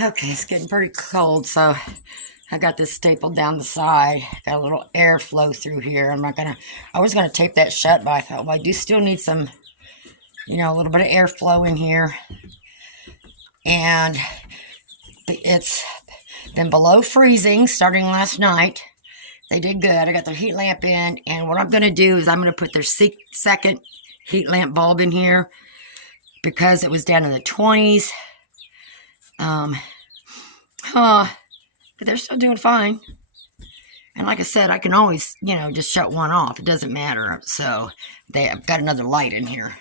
Okay, it's getting pretty cold, so I got this stapled down the side. Got a little air flow through here. I was gonna tape that shut, but I thought, well, I do still need some, a little bit of airflow in here. And it's been below freezing starting last night. They did good. I got their heat lamp in, and what I'm gonna do is I'm gonna put their second heat lamp bulb in here because it was down in the 20s. But they're still doing fine. And like I said, I can always, just shut one off. It doesn't matter. So I've got another light in here.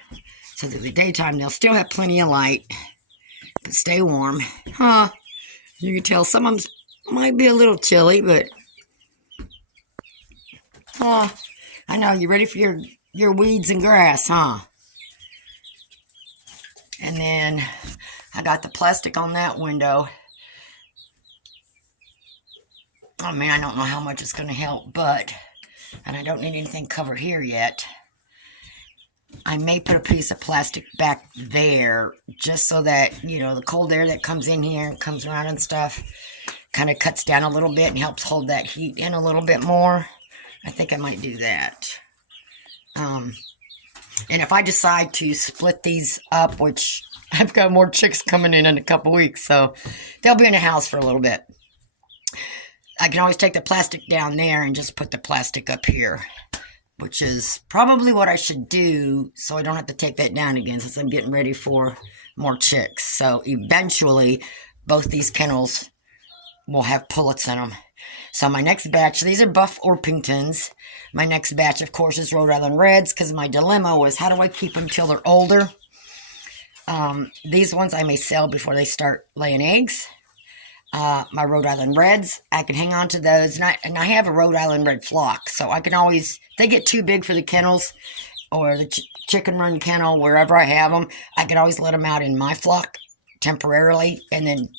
So that the daytime, they'll still have plenty of light, but stay warm. You can tell some of them might be a little chilly, but I know. You ready for your weeds and grass, huh? And then I got the plastic on that window. Oh man, I don't know how much it's going to help, and I don't need anything covered here yet. I may put a piece of plastic back there just so that, the cold air that comes in here and comes around and stuff kind of cuts down a little bit and helps hold that heat in a little bit more. I think I might do that. And if I decide to split these up, which I've got more chicks coming in a couple weeks, so they'll be in the house for a little bit. I can always take the plastic down there and just put the plastic up here, which is probably what I should do so I don't have to take that down again since I'm getting ready for more chicks. So eventually, both these kennels will have pullets in them. So my next batch, these are Buff Orpingtons. My next batch, of course, is Rhode Island Reds because my dilemma was how do I keep them till they're older? These ones I may sell before they start laying eggs. My Rhode Island Reds, I can hang on to those. And I have a Rhode Island Red flock, so I can always, if they get too big for the kennels or the chicken run kennel, wherever I have them, I can always let them out in my flock temporarily, and then,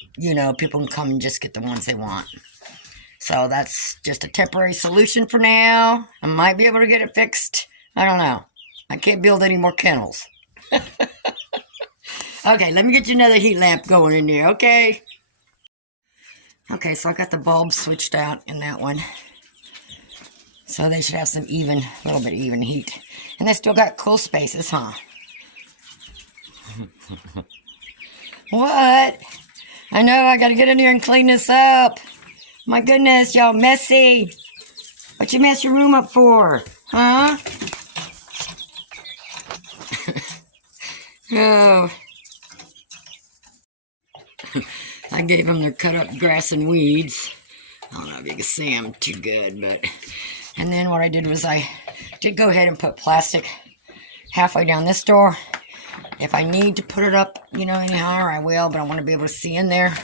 people can come and just get the ones they want. So that's just a temporary solution for now. I might be able to get it fixed. I don't know. I can't build any more kennels. Okay, let me get you another heat lamp going in there, okay? Okay, so I got the bulbs switched out in that one. So they should have some little bit even heat. And they still got cool spaces, huh? What? I know, I gotta get in here and clean this up. My goodness, y'all messy. What you mess your room up for? Huh? Oh. I gave them their cut up grass and weeds. I don't know if you can see them too good, and then what I did was I did go ahead and put plastic halfway down this door. If I need to put it up, any higher, I will, but I want to be able to see in there.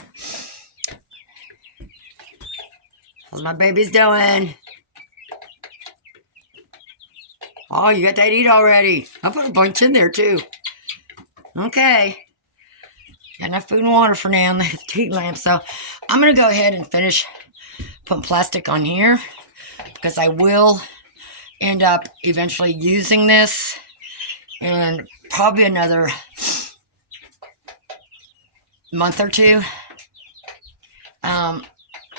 How's my babies doing? Oh, you got that to eat already. I put a bunch in there too. Okay. Got enough food and water for now in the heat lamp. So I'm going to go ahead and finish putting plastic on here because I will end up eventually using this in probably another month or two. And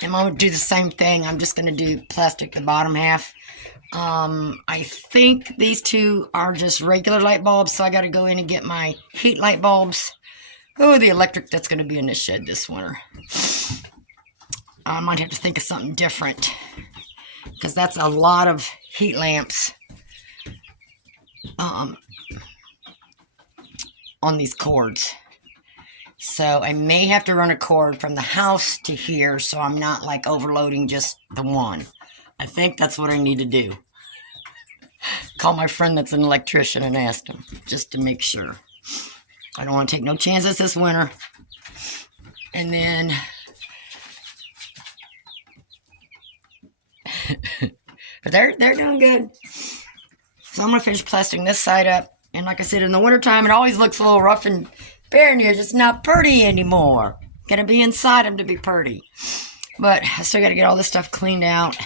I'm going to do the same thing. I'm just going to do plastic the bottom half. I think these two are just regular light bulbs, so I got to go in and get my heat light bulbs. Oh, the electric that's going to be in this shed this winter. I might have to think of something different because that's a lot of heat lamps on these cords. So I may have to run a cord from the house to here so I'm not like overloading just the one. I think that's what I need to do. Call my friend that's an electrician and ask him just to make sure. I don't want to take no chances this winter. And then but they're doing good. So I'm going to finish plastering this side up. And like I said, in the wintertime, it always looks a little rough and bare in here. It's not pretty anymore. Got to be inside them to be pretty. But I still got to get all this stuff cleaned out.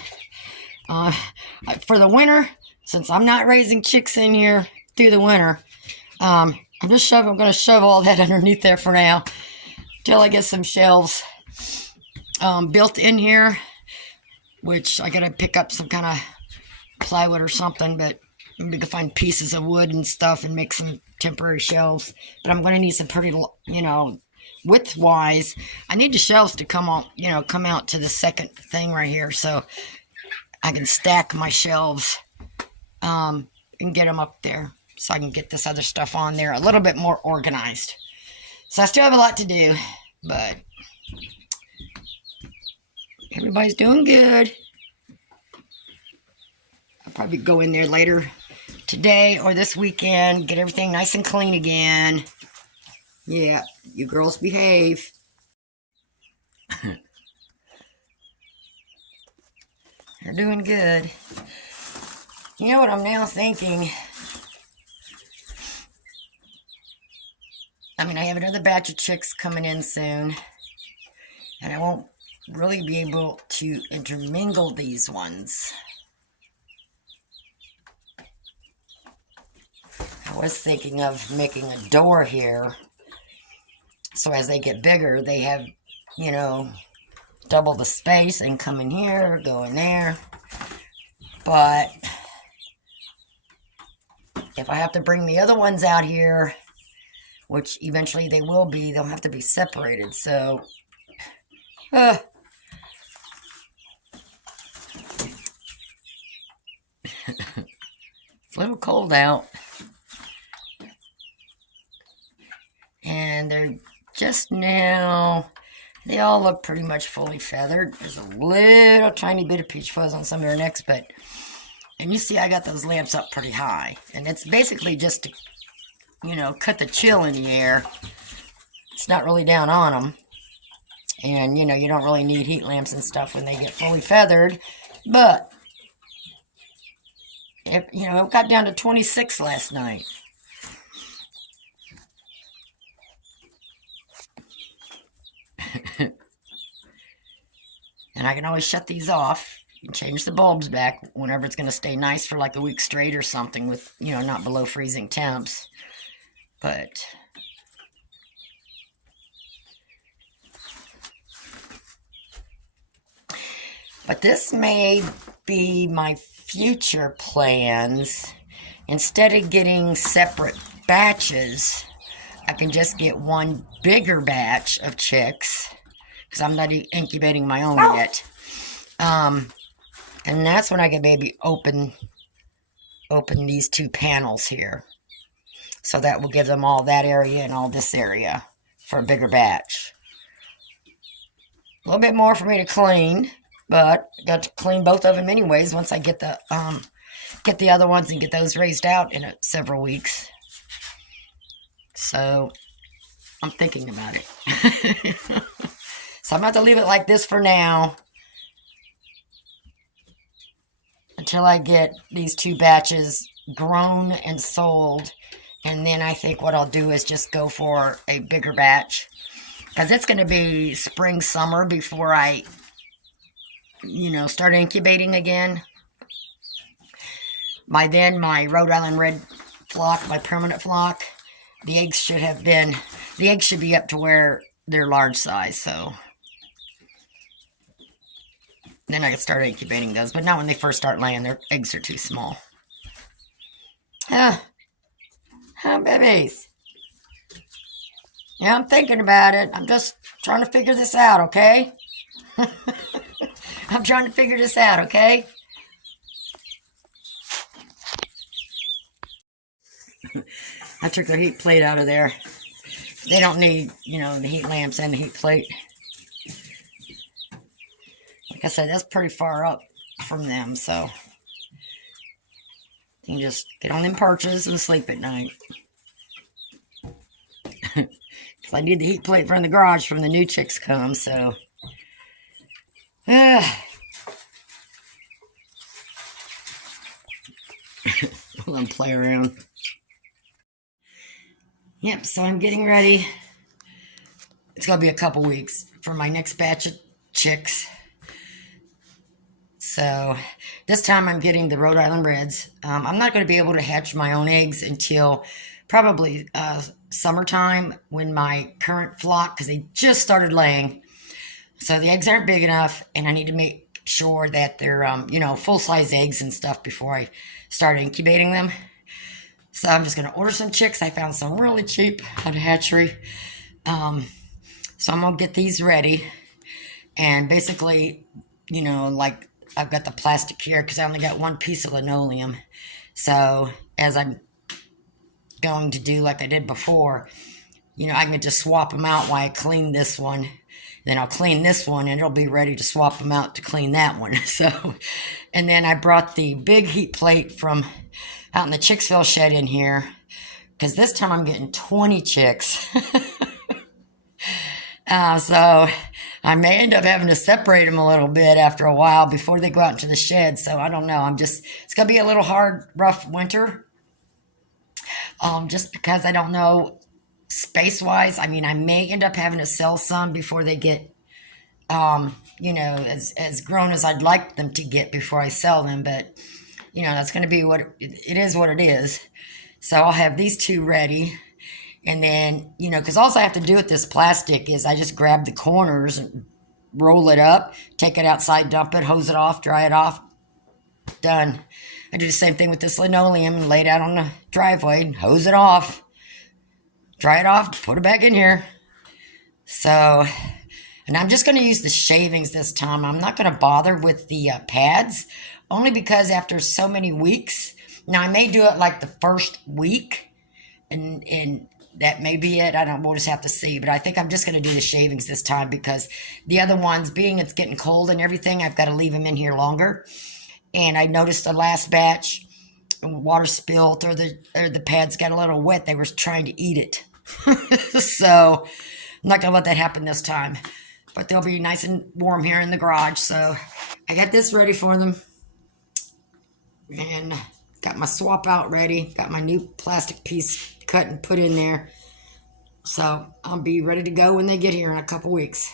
For the winter, since I'm not raising chicks in here through the winter, I'm going to shove all that underneath there for now till I get some shelves built in here, which I gotta pick up some kind of plywood or something, but maybe can find pieces of wood and stuff and make some temporary shelves. But I'm gonna need some pretty, width-wise. I need the shelves to come out to the second thing right here, so I can stack my shelves and get them up there, so I can get this other stuff on there a little bit more organized. So I still have a lot to do, but everybody's doing good. I'll probably go in there later today or this weekend, get everything nice and clean again. Yeah, you girls behave. You're doing good. You know what I'm now thinking? I mean, I have another batch of chicks coming in soon, and I won't really be able to intermingle these ones. I was thinking of making a door here, so as they get bigger, they have, double the space and come in here, go in there. But if I have to bring the other ones out here, which eventually they will be, they'll have to be separated. So, it's a little cold out. And they're just now, they all look pretty much fully feathered. There's a little tiny bit of peach fuzz on some of their necks, and you see I got those lamps up pretty high. And it's basically just to, cut the chill in the air. It's not really down on them. And, you don't really need heat lamps and stuff when they get fully feathered. But, it got down to 26 last night. And I can always shut these off and change the bulbs back whenever it's going to stay nice for like a week straight or something with, not below freezing temps. But this may be my future plans. Instead of getting separate batches, I can just get one bigger batch of chicks, because I'm not incubating my own yet. And that's when I can maybe open these two panels here. So that will give them all that area and all this area for a bigger batch. A little bit more for me to clean, but I got to clean both of them anyways once I get the other ones and get those raised out in several weeks. So I'm thinking about it. So I'm about to leave it like this for now until I get these two batches grown and sold. And then I think what I'll do is just go for a bigger batch, because it's going to be spring, summer before I, start incubating again. By then, my Rhode Island Red flock, my permanent flock, the eggs should be up to where they're large size, so then I can start incubating those, but not when they first start laying. Their eggs are too small. Babies. Yeah, I'm thinking about it. I'm just trying to figure this out, okay? I'm trying to figure this out, okay? I took the heat plate out of there. They don't need, the heat lamps and the heat plate. Like I said, that's pretty far up from them, so you can just get on them perches and sleep at night. Because I need the heat plate from the garage from the new chicks come, so. Let them play around. Yep, so I'm getting ready. It's going to be a couple weeks for my next batch of chicks. So this time I'm getting the Rhode Island Reds. I'm not going to be able to hatch my own eggs until probably summertime when my current flock, because they just started laying. So the eggs aren't big enough, and I need to make sure that they're, full-size eggs and stuff before I start incubating them. So I'm just going to order some chicks. I found some really cheap at a hatchery. So I'm going to get these ready. And basically, like I've got the plastic here because I only got one piece of linoleum. So as I'm going to do like I did before, I can just swap them out while I clean this one. Then I'll clean this one and it'll be ready to swap them out to clean that one. So, and then I brought the big heat plate from out in the Chicksville shed in here because this time I'm getting 20 chicks. So I may end up having to separate them a little bit after a while before they go out into the shed. So I don't know. It's going to be a little hard, rough winter. Just because I don't know space-wise. I mean, I may end up having to sell some before they get, as grown as I'd like them to get before I sell them. But, that's going to be it is what it is. So I'll have these two ready. And then, because all I have to do with this plastic is I just grab the corners and roll it up, take it outside, dump it, hose it off, dry it off, done. I do the same thing with this linoleum, lay it out on the driveway, hose it off, dry it off, put it back in here. So, and I'm just going to use the shavings this time. I'm not going to bother with the pads, only because after so many weeks, now I may do it like the first week, and that may be it. I don't. We'll just have to see. But I think I'm just going to do the shavings this time because the other ones, being it's getting cold and everything, I've got to leave them in here longer. And I noticed the last batch, water spilt or the pads got a little wet. They were trying to eat it. So I'm not going to let that happen this time. But they'll be nice and warm here in the garage. So I got this ready for them. And got my swap out ready. Got my new plastic piece cut and put in there. So I'll be ready to go when they get here in a couple weeks.